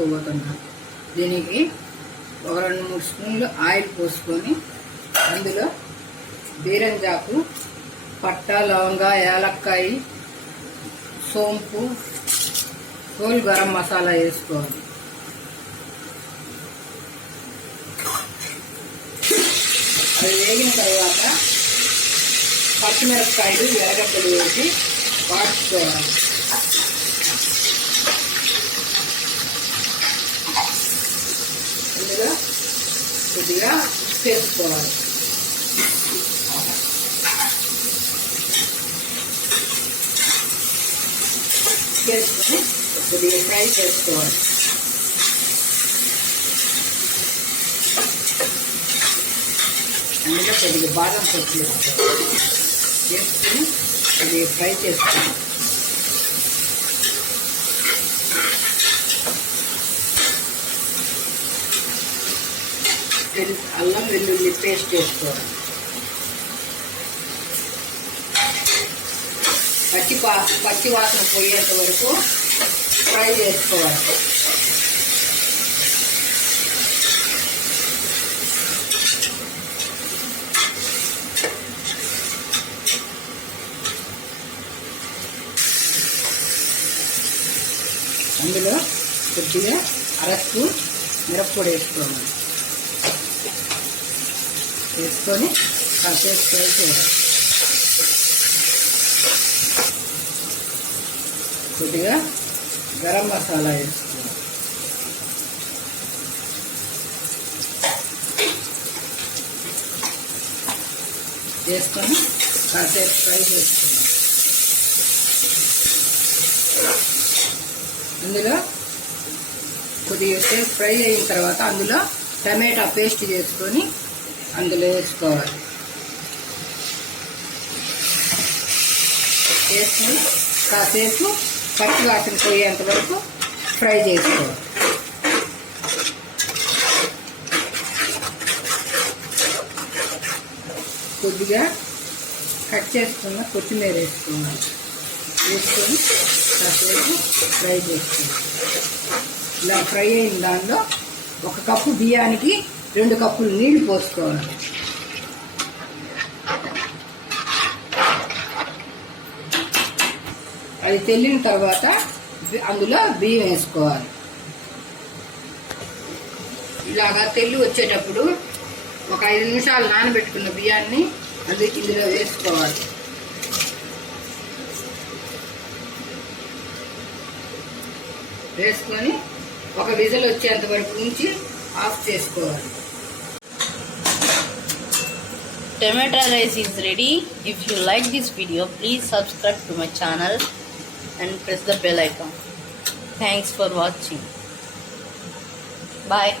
వేసుకోబోతున్నాను. దీనికి ఒక 2-3 స్పూన్లు ఆయిల్ పోసుకొని అందులో బీరంజాకు, పట్ట, లవంగ, యాలక్కాయ, సోంపు, హోల్ గరం మసాలా వేసుకోవాలి. అది వేగిన తర్వాత పచ్చిమిరపకాయలు, ఎర్రగడ్డలు వేసి వాడుకోవాలి. అందులో కొద్దిగా వేసుకోవాలి. వేసుకొని కొద్దిగా ఫ్రై చేసుకోవాలి. అందులో కొద్దిగా బాదం పప్పు వేసుకొని కొద్దిగా ఫ్రై చేసుకోవాలి. అల్లం వెల్లుల్లి పేస్ట్ వేసుకోవాలి. పచ్చి వాసన పోయేంత వరకు ఫ్రై చేసుకోవాలి. అందులో కొద్దిగా అర స్పూన్ మిరప్పొడి వేసుకోవాలి. వేసుకొని కాసేపు ఫ్రై చేయాలి. కొద్దిగా గరం మసాలా వేసుకోవాలి. వేసుకొని కాసేపు ఫ్రై చేసుకోవాలి. అందులో కొద్దిగా సేపు ఫ్రై అయిన తర్వాత అందులో టమాటా పేస్ట్ చేసుకొని అందులో వేసుకోవాలి. వేసుకొని కాసేపు పచ్చి వాసన పోయేంత వరకు ఫ్రై చేసుకోవాలి. కొద్దిగా కట్ చేసుకున్న కొత్తిమీర వేసుకోవాలి. వేసుకొని కాసేపు ఫ్రై చేసుకోవాలి. ఇలా ఫ్రై అయిన దానిలో 1 కప్పు బియ్యానికి 2 కప్పులు నీళ్లు పోసుకోవాలి. అది తెల్లిన తర్వాత అందులో బియ్యం వేసుకోవాలి. ఇలాగా తెల్లి వచ్చేటప్పుడు ఒక 5 నిమిషాలు నానబెట్టుకున్న బియ్యాన్ని ఇందులో వేసుకోవాలి. వేసుకొని ఒక విజిల్ వచ్చేంత వరకు ఉంచి ఆఫ్ చేసుకోవాలి. Tomato rice is ready. If you like this video, please subscribe to my channel and press the bell icon. Thanks for watching. Bye.